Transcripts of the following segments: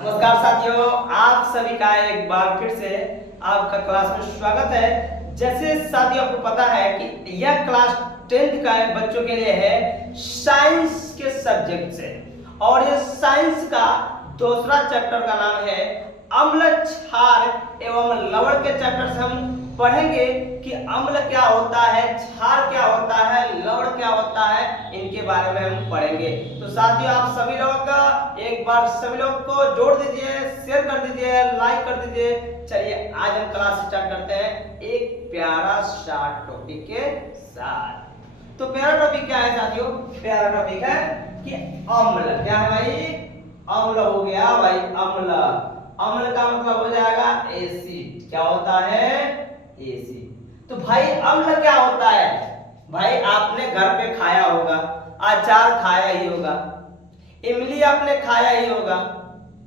नमस्कार साथियों, आप सभी का एक बार फिर से आपका क्लास में स्वागत है। जैसे साथियों आपको पता है कि यह क्लास 10th का बच्चों के लिए है साइंस के सब्जेक्ट से, और ये साइंस का दूसरा चैप्टर का नाम है अम्ल, क्षार एवं लवण के चैप्टर से हम पढ़ेंगे कि अम्ल क्या होता है, क्षार क्या होता है, लवण क्या होता है, इनके बारे में हम पढ़ेंगे। तो साथियों आप सभी लोगों का एक बार सभी लोग को जोड़ दीजिए, शेयर कर दीजिए, लाइक कर दीजिए। चलिए आज हम क्लास स्टार्ट करते हैं एक प्यारा सा टॉपिक के साथ। तो प्यारा टॉपिक क्या है साथियों? प्यारा टॉपिक है कि अम्ल। क्या है भाई? अम्ल हो गया भाई, अम्ल। अम्ल का मतलब हो जाएगा एसिड। क्या होता है? एसिड। तो भाई अम्ल क्या होता है? भाई आपने घर पे खाया होगा, अचार खाया ही होगा, इमली आपने खाया ही होगा।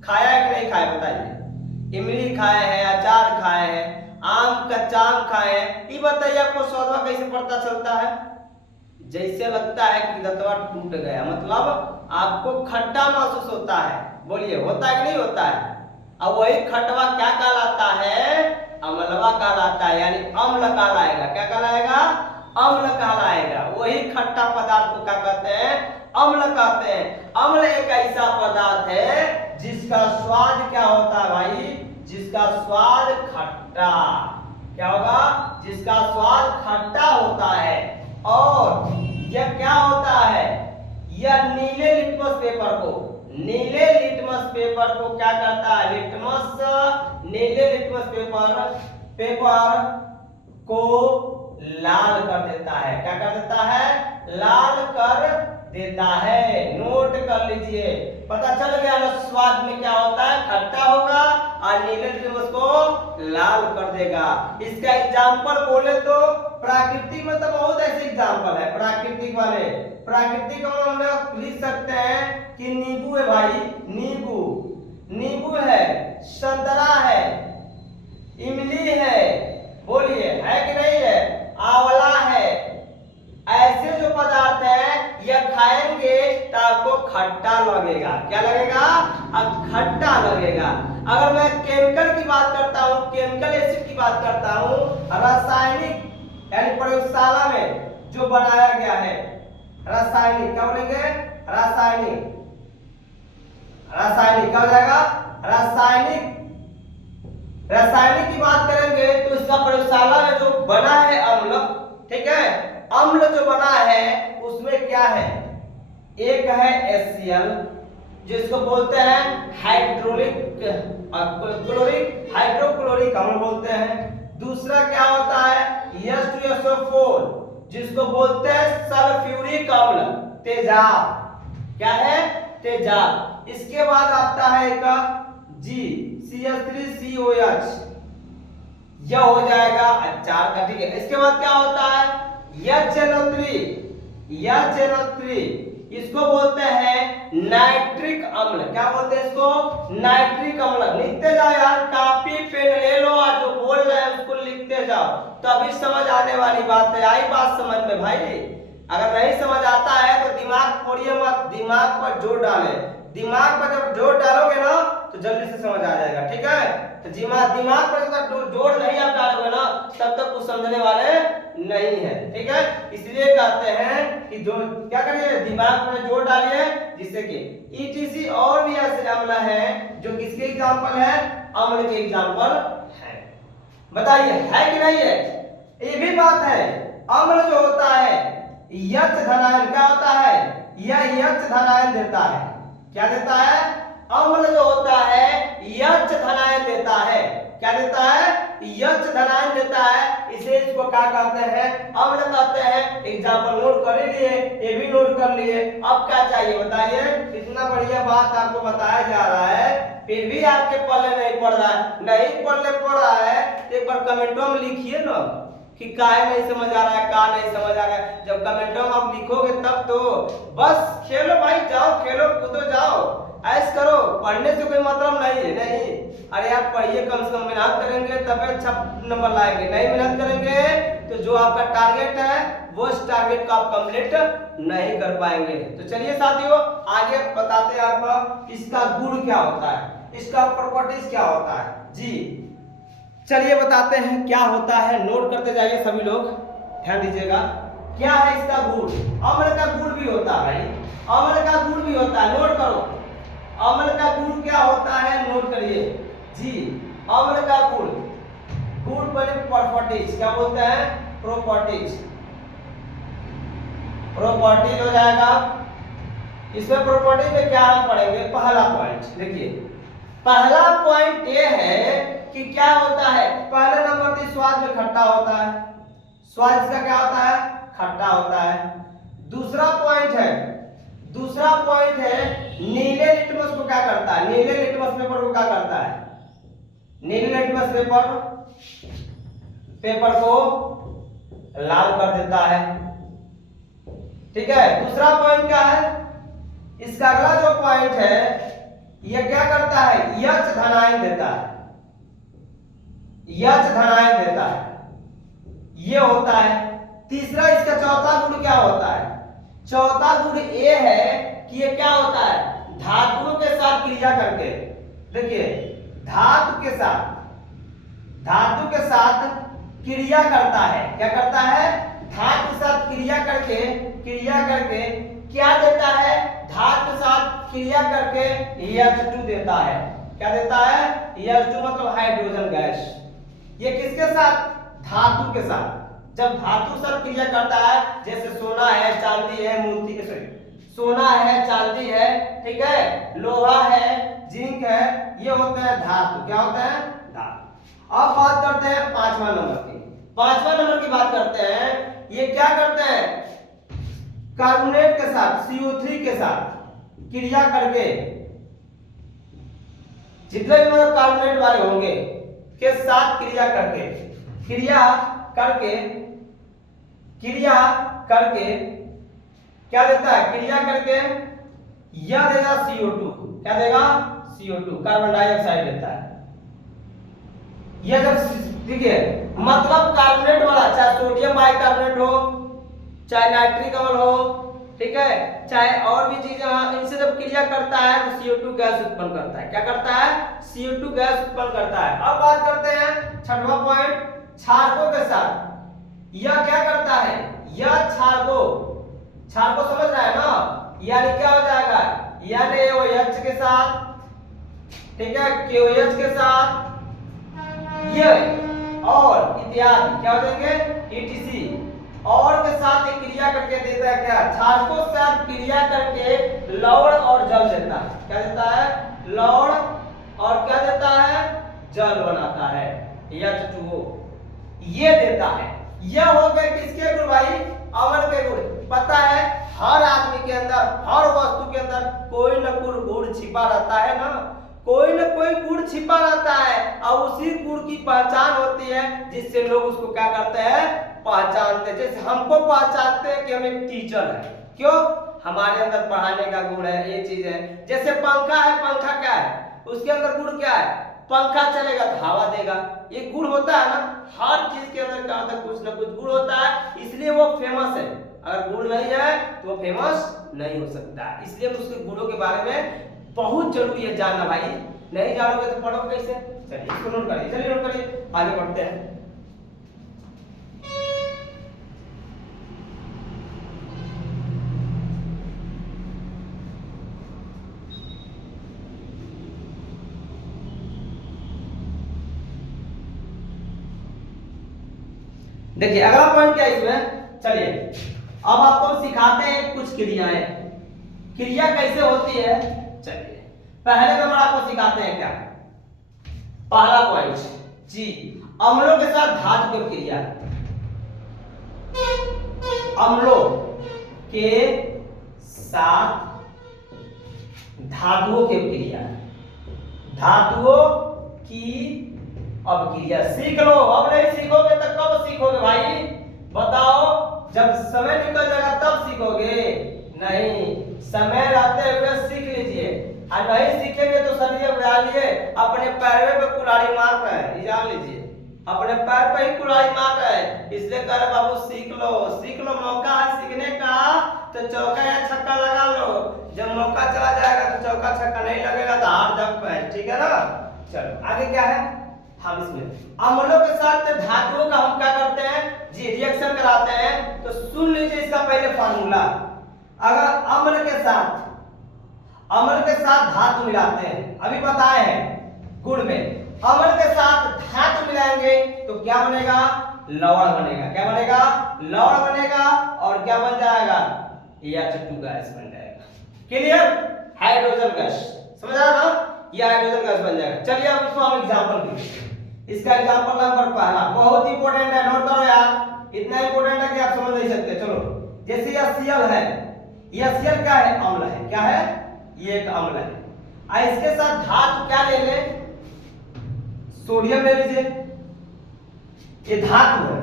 खाया है कि नहीं खाया बताइए? इमली खाए हैं, अचार खाए हैं, आम कच्चा आम खाए हैं। ये बताइए आपको स्वादवा कैसे पता चलता है? जैसे लगता है कि दंतवा टूट गया, मतलब आपको खट्टा महसूस होता है। बोलिए होता है कि नहीं होता है? अब वही खटवा क्या कहलाता है? अम्लवा कहलाता है, यानी अम्ल कहलाएगा। क्या कहलाएगा? अम्ल कहलाएगा। वही खट्टा पदार्थ को क्या कहते हैं? अम्ल कहते हैं। अम्ल एक ऐसा पदार्थ है जिसका स्वाद क्या होता है भाई? जिसका स्वाद खट्टा। क्या होगा? जिसका स्वाद खट्टा होता है। और यह क्या होता है? यह नीले लिटमस पेपर को, नीले लिटमस पेपर को क्या करता है? नीले लिटमस पेपर को लाल कर देता है। क्या कर देता है? लाल कर देता है। नोट कर लीजिए, पता चल गया ना स्वाद में क्या होता है? खट्टा होगा और नीले लिटमस को लाल कर देगा। इसका एग्जांपल बोले तो प्राकृतिक में तो बहुत ऐसे एग्जांपल है। प्राकृतिक वाले, प्राकृतिक में हम लोग लिख सकते हैं कि नींबू है भाई, नींबू है, संतरा है, इमली है। बोलिए है कि नहीं है? आंवला है। ऐसे जो पदार्थ है यह खाएंगे तो आपको खट्टा लगेगा। क्या लगेगा? अब खट्टा लगेगा। अगर मैं केमिकल की बात करता हूँ, केमिकल एसिड की बात करता हूँ, रासायनिक यानी प्रयोगशाला में जो बनाया गया है, रासायनिक क्या बोलेंगे? रासायनिक। रासायनिक क्या हो जाएगा? रासायनिक। रासायनिक की बात करेंगे तो इसका प्रयोगशाला में जो बना है अम्ल, ठीक है, अम्ल जो बना है उसमें क्या है? एक है HCl जिसको बोलते हैं हाइड्रोक्लोरिक अम्ल बोलते हैं। दूसरा क्या होता है? H2SO4 जिसको बोलते हैं सल्फ्यूरिक अम्ल, तेजाब। क्या है? तेजाब। इसके बाद आता है एक CH3COH, यह हो जाएगा अचार का, ठीक है। इसके बाद क्या होता है? HNO3, इसको बोलते हैं नाइट्रिक अम्ल। क्या बोलते हैं इसको? नाइट्रिक अम्ल। लिखते जाओ यार, कॉपी पेन ले लो और जो बोल रहे हैं उसको लिखते जाओ, तभी समझ आने वाली बात है। आई बात समझ में भाई? अगर नहीं समझ आता है तो दिमाग फोड़िए मत, दिमाग पर जोर डाले। दिमाग पर जब जोर डालोगे ना तो जल्दी से समझ आ जाएगा, ठीक है। तो दिमाग पर जब जोर नहीं आप डालोगे ना तब तक कुछ समझने वाले नहीं है, ठीक है। इसलिए कहते हैं कि जो क्या करिए, दिमाग पर जोर डालिए, जिससे कि ETC और भी ऐसे अम्ल हैं जो किसके एग्जांपल है? अम्ल के एग्जांपल है। बताइए है कि नहीं है? ये भी बात है, अम्ल जो होता है H धनायन क्या होता है? यह H धनायन देता है। क्या देता है? अम्ल जो होता है H धनायन देता है। क्या देता है? H धनायन देता है। इसे इसको क्या कहते हैं? अम्ल कहते हैं। एग्जांपल नोट कर लिए, ये भी नोट कर लिए। अब क्या चाहिए बताइए? इतना बढ़िया बात आपको बताया जा रहा है, फिर भी आपके पल्ले नहीं पड़ रहा है। नहीं पढ़ रहा है तो एक बार कमेंटों में लिखिए ना कि काहे नहीं समझ आ रहा है, का नहीं समझ आ रहा है। जब कमेंटों में आप लिखोगे तब तो बस खेलो भाई, जाओ खेलो कूदो जाओ, ऐस करो, पढ़ने से कोई मतलब नहीं है। नहीं, अरे आप पढ़िए, कम से कम मेहनत करेंगे तब अच्छा नंबर लाएंगे। नहीं मेहनत करेंगे तो जो आपका टारगेट है वो इस टारगेट को आप कंप्लीट नहीं कर पाएंगे। तो चलिए साथियों आगे बताते हैं आपको इसका गुण क्या होता है। इसका प्रॉपर्टीज क्या होता है जी। चलिए बताते हैं क्या होता है, नोट करते जाइए सभी लोग, ध्यान दीजिएगा। क्या है इसका गुण? अम्ल का गुण भी होता है भाई, अम्ल का गुण भी होता है, नोट करो। अम्ल का गुण क्या होता है, नोट करिए जी। अम्ल का गुण, गुण बने प्रॉपर्टीज, क्या बोलते हैं? प्रॉपर्टीज, प्रॉपर्टीज हो जाएगा। इसमें प्रॉपर्टी में क्या हम पढ़ेंगे? पहला पॉइंट देखिए, पहला पॉइंट ये है कि क्या होता है, पहले नंबर तो स्वाद में खट्टा होता है, स्वाद इसका क्या होता है? खट्टा होता है। दूसरा पॉइंट है, दूसरा पॉइंट है नीले लिटमस को क्या करता है? नीले लिटमस पेपर को क्या करता है? नीले लिटमस पेपर को लाल कर देता है, ठीक है। दूसरा पॉइंट क्या है? इसका अगला जो पॉइंट है यह क्या करता है? यच धनायन देता है, यच धनायन देता है, ये होता है। तीसरा इसका चौथा गुण क्या होता है? चौथा गुण ये है कि ये क्या होता है? धातुओं के साथ क्रिया करके, देखिए धातु के साथ क्रिया करता है। क्या करता है? धातु के साथ क्रिया करके क्या देता है? धातु के साथ क्रिया करके H2 देता है। क्या देता है? H2 मतलब हाइड्रोजन गैस। ये किसके साथ? धातु के साथ। जब धातु साथ क्रिया करता है, जैसे सोना है, चांदी है, मोती है, सोना है, चांदी है, ठीक है, लोहा है, जिंक है, ये होते हैं धातु। क्या होते हैं? धातु। अब बात करते हैं पांचवा नंबर की। पांचवा नंबर की बात करते हैं, ये क्या करते हैं? कार्बोनेट के साथ, CO3 के साथ क्रिया करके, जितने भी मतलब कार्बोनेट वाले होंगे के साथ क्रिया करके क्या देता है? क्रिया करके यह देगा CO2। क्या देगा? CO2, कार्बन डाइऑक्साइड देता है। यह जब देखिए मतलब कार्बोनेट वाला, चाहे सोडियम बाइकार्बोनेट हो, चाहे नाइट्रिक अम्ल हो, ठीक है, चाहे और भी चीजें, इनसे जब क्रिया करता है तो CO2 गैस उत्पन्न करता है। क्या करता है? CO2 गैस उत्पन्न करता है। अब बात करते हैं छठवां पॉइंट, क्षारकों के साथ यह क्या करता है? यह क्षारकों समझ रहा है ना, यानी क्या हो जाएगा? यानी OH के साथ, ठीक है, KOH के साथ, यह और इत्यादि क्या हो जाएंगे? ETC और के साथ एक क्रिया करके देता है। क्या? क्षारकों के साथ क्रिया करके लवण और जल देता है। क्या देता है? लवण और क्या देता है? जल बनाता है, H2O ये देता है। यह हो गए किसके गुण भाई? अम्ल के गुण। पता है हर आदमी के अंदर, हर वस्तु के अंदर कोई न कोई गुण छिपा रहता है ना, कोई न कोई गुण छिपा रहता है, और उसी गुण की पहचान होती है जिससे लोग उसको क्या करते हैं? पहचानते हैं। जैसे हमको पहचानते हैं कि हम एक टीचर है, क्यों? हमारे अंदर पढ़ाने का गुण है, ये चीज है। जैसे पंखा है, पंखा क्या है? उसके अंदर गुण क्या है? पंखा चलेगा तो हवा देगा, ये गुण होता है ना। हर चीज के अंदर क्या होता है? कुछ ना कुछ गुण होता है, इसलिए वो फेमस है। अगर गुण नहीं है तो वो फेमस नहीं हो सकता। इसलिए उसके गुणों के बारे में बहुत जरूरी है जानना भाई, नहीं जानोगे तो पढ़ोगे कैसे? चलिए इसको नोट करिए, चलिए नोट करिए, आगे बढ़ते हैं। देखिए अगला पॉइंट क्या है इसमें? चलिए अब आपको हम सिखाते हैं कुछ क्रियाएं, क्रिया कैसे होती है। चलिए पहले नंबर आपको सिखाते हैं क्या? पहला पॉइंट जी, अम्लों के साथ धातु की क्रिया। अम्लों के साथ धातुओं की क्रिया, धातुओं की अब क्रिया सीख लो। अब नहीं सीखोगे तो कब सीखोगे भाई? बताओ, जब समय निकल जाएगा तब सीखोगे? नहीं, समय रहते हुए सीख लीजिए। और नहीं सीखेंगे तो सरिये डालिए, अपने पैर पे कुल्हाड़ी मार रहे हैं, ये जान लीजिए, अपने पैर पे ही कुल्हाड़ी मार रहे हैं। इसलिए कह रहे बाबू सीख लो, सीख लो, मौका है सीखने का, तो चौका या छक्का लगा लो, जब मौका चला जाएगा तो चौका छक्का नहीं लगेगा तो हार जंप है, ठीक है ना। चलो आगे क्या है, हम इसमें अम्लों के साथ धातुओं का हम क्या करते हैं जी, रिएक्शन कराते हैं। तो सुन लीजिए इसका पहले फार्मूला। अगर अम्ल के साथ धातु मिलाते हैं, अभी बताए हैं गुण में, अम्ल के साथ धातु मिलाएंगे तो क्या बनेगा, लवण बनेगा। क्या बनेगा, लवण बनेगा। और क्या बन जाएगा, H2 गैस बन जाएगा। क्लियर, हाइड्रोजन गैस, समझ आ रहा ना, ये हाइड्रोजन गैस बन जाएगा। चलिए अब इसको हम एग्जांपल देखें। इसका एग्जांपल नंबर पहला बहुत इंपॉर्टेंट है, नोट करो यार, इतना इंपॉर्टेंट है कि आप समझ नहीं सकते। चलो जैसे यह Cl है, यह Cl क्या है, अम्ल है। क्या है, ये एक अम्ल है। इसके साथ धातु क्या ले ले, सोडियम ले लीजिए, ये धातु है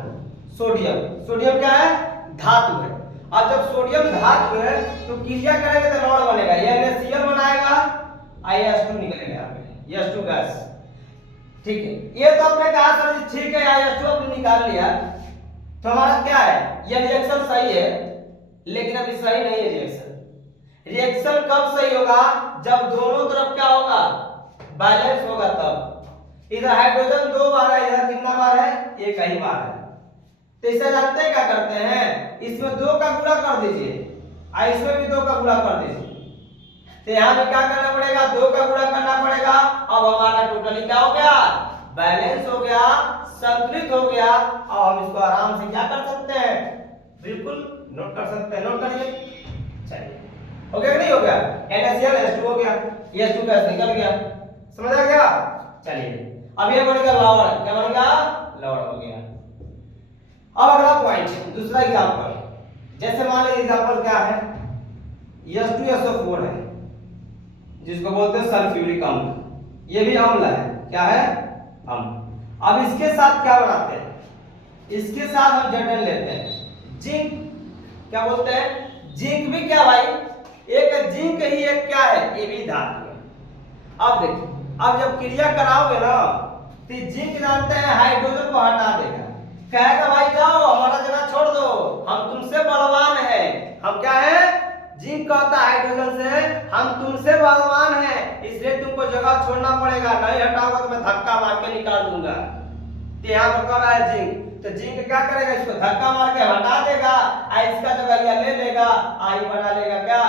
सोडियम। सोडियम क्या है, धातु है। अब जब सोडियम धातु है तो क्रिया करेंगे तो लवण बनेगा, ये NaCl बनाएगा, H2 निकलेगा यहाँ पे, H2 गैस। ठीक है, ये तो आपने कहा सर ठीक है, H2 आपने निकाल लिया तो हमारा क्या है, ये रिएक्शन सही है, लेकिन अभी सही नहीं है रिएक्शन। रिएक्शन कब सही होगा, जब दोनों तरफ क्या होगा, बैलेंस होगा। तब इधर हाइड्रोजन 2 बार है, इधर कितना बार है, एक ही बार है। तो इसे जानते हैं क्या करते हैं, इसमें 2 का गुणा कर दीजिए और इसमें भी 2 का गुणा कर दीजिए। तो यहाँ पे क्या करना पड़ेगा, 2 का गुणा करना पड़ेगा। अब हमारा टोटली क्या हो गया, बैलेंस हो गया, संतुलित हो गया। अब हम इसको आराम से क्या कर सकते हैं, बिल्कुल नोट कर सकते हैं, नोट करिए। चलिए हो गया कि नहीं हो गया, NaCl H2 हो गया, H2 गैस निकल गया, समझ आ गया। चलिए अब ये बनेगा लवण, क्या बनेगा, लवण हो गया। अब अगला पॉइंट, दूसरा एग्जांपल, जैसे मान लीजिए एग्जांपल क्या है, H2SO4 है, जिसको बोलते हैं सल्फ्यूरिक अम्ल। ये भी अम्ल है, क्या है, अम्ल। अब इसके साथ क्या बनाते हैं, इसके साथ हम Zn लेते हैं, जिंक, क्या बोलते हैं, जिंक भी क्या भाई, एक जिंक ही एक क्या है, ये भी धातु है। अब देखिए, अब जब क्रिया कराओगे ना तो जिंक जानते हैं हाइड्रोजन को हटा देगा, कहेगा भाई जाओ हमारा जगह छोड़ दो, हम तुमसे बलवान है। हम क्या है, जिंक कहता है हाइड्रोजन से, हम तुमसे बलवान हैं, इसलिए तुमको जगह छोड़ना पड़ेगा, नहीं हटाओगे तो मैं धक्का मार के निकाल दूंगा। तो यहाँ पर कर रहा है जिंक, तो जिंक क्या करेगा, इसको धक्का मार के हटा देगा, इसका जगह यह ले लेगा, आई बना लेगा क्या,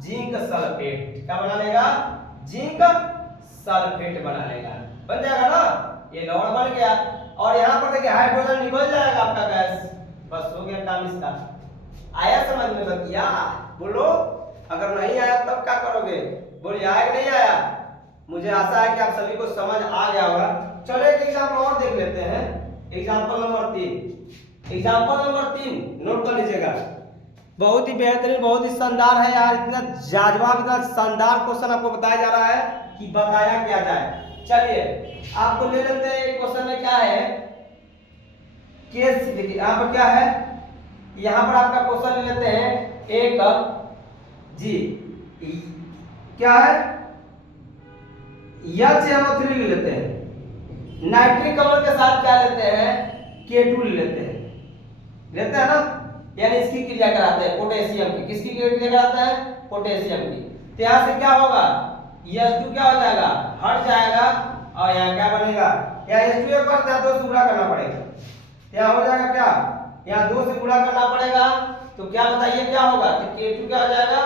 जिंक सल्फेट। क्या बना लेगा, जिंक सल्फेट बना लेगा, बन जाएगा ना, ये लवण बन गया। और यहाँ पर देखिए हाइड्रोजन निकल जाएगा आपका गैस, बस हो गया काम इसका। आया समझ में बतिया, बोलो, अगर नहीं आया तब क्या करोगे, बोलिए आया कि नहीं आया। मुझे आशा है कि आप सभी को समझ आ गया होगा। चलो एक एग्जांपल और देख लेते हैं, example number 3। Example number 3 note कर लीजिएगा, बहुत ही बेहतरीन, बहुत ही शानदार है यार, इतना लाजवाब, इतना शानदार क्वेश्चन आपको बताया जा रहा है कि बताया क्या जाए। चलिए आपको ले लेते हैं, एक क्वेश्चन में क्या है, केस देखिए यहाँ पर क्या है, यहाँ पर आपका क्वेश्चन ले लेते हैं एक जी, क्या है, HNO3 ले लेते हैं, नाइट्रिक अम्ल के साथ क्या लेते हैं, K2 ले लेते हैं ना, यानी इसकी क्रिया कराते हैं पोटेशियम की। किसकी क्रिया कराता है, पोटेशियम की। तो यहाँ से क्या होगा, H2 क्या हो जाएगा, हट जाएगा, और यहाँ क्या बनेगा, यहाँ H2 एक बार 2 से गुणा करना पड़ेगा, यहाँ हो जाएगा क्या, यहाँ 2 से गुणा करना पड़ेगा। तो क्या बताइए क्या होगा, तो K2 क्या हो जाएगा,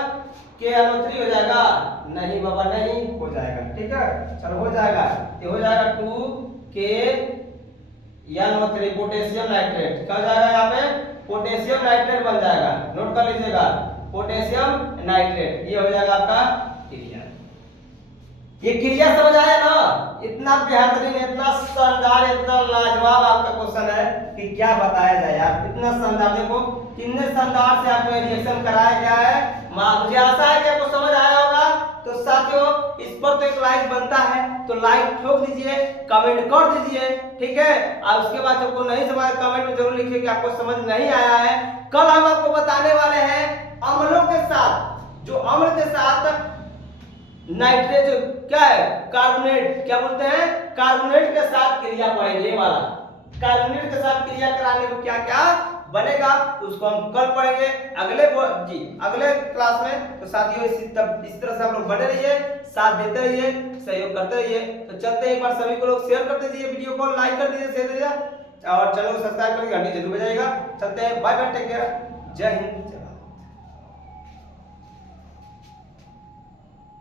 KNO3 हो जाएगा, नहीं बाबा नहीं हो जाएगा, ठीक है, चलो हो जाएगा, ये हो जाएगा 2KNO3 पोटेशियम नाइट्रेट। क्या हो जाएगा, यहाँ पे पोटेशियम नाइट्रेट बन जाएगा, नोट कर लीजिएगा, पोटेशियम नाइट्रेट, ये हो जाएगा आपका क्रिया। ये क्रिया समझ आया ना, इतना बेहतरीन, इतना शानदार, इतना लाजवाब आपका क्वेश्चन है कि क्या बताया जाए यार, इतना शानदार। देखो कितने शानदार से आपको रिएक्शन कराया गया है, मुझे आशा है कि आपको समझ आया होगा। तो साथियों इस पर तो एक लाइक बनता है, तो लाइक ठोक दीजिए, कमेंट कर दीजिए, ठीक है। और उसके बाद आपको नहीं समझ, कमेंट में जरूर लिखिए कि आपको समझ नहीं आया है। कल हम आपको बताने वाले हैं अम्लों के साथ, जो अम्ल के साथ नाइट्रेट क्या है, कार्बोनेट, क्या बोलते हैं, कार्बोनेट के साथ क्रिया पड़ेगी, ये वाला कार्बोनेट के साथ क्रिया कराने को क्या क्या बनेगा उसको हम कल पढ़ेंगे अगले क्लास में। तो साथियों इसी तरह से आप लोग बने रहिए, साथ देते रहिए, सहयोग करते रहिए। तो चलते हैं, एक बार सभी को लोग शेयर कर दीजिए, वीडियो को लाइक कर दीजिए, शेयर दीजिए और चैनल को सब्सक्राइब करके घंटी जरूर बजाइएगा। चलते हैं, बाय बाय, टेक केयर, जय हिंद।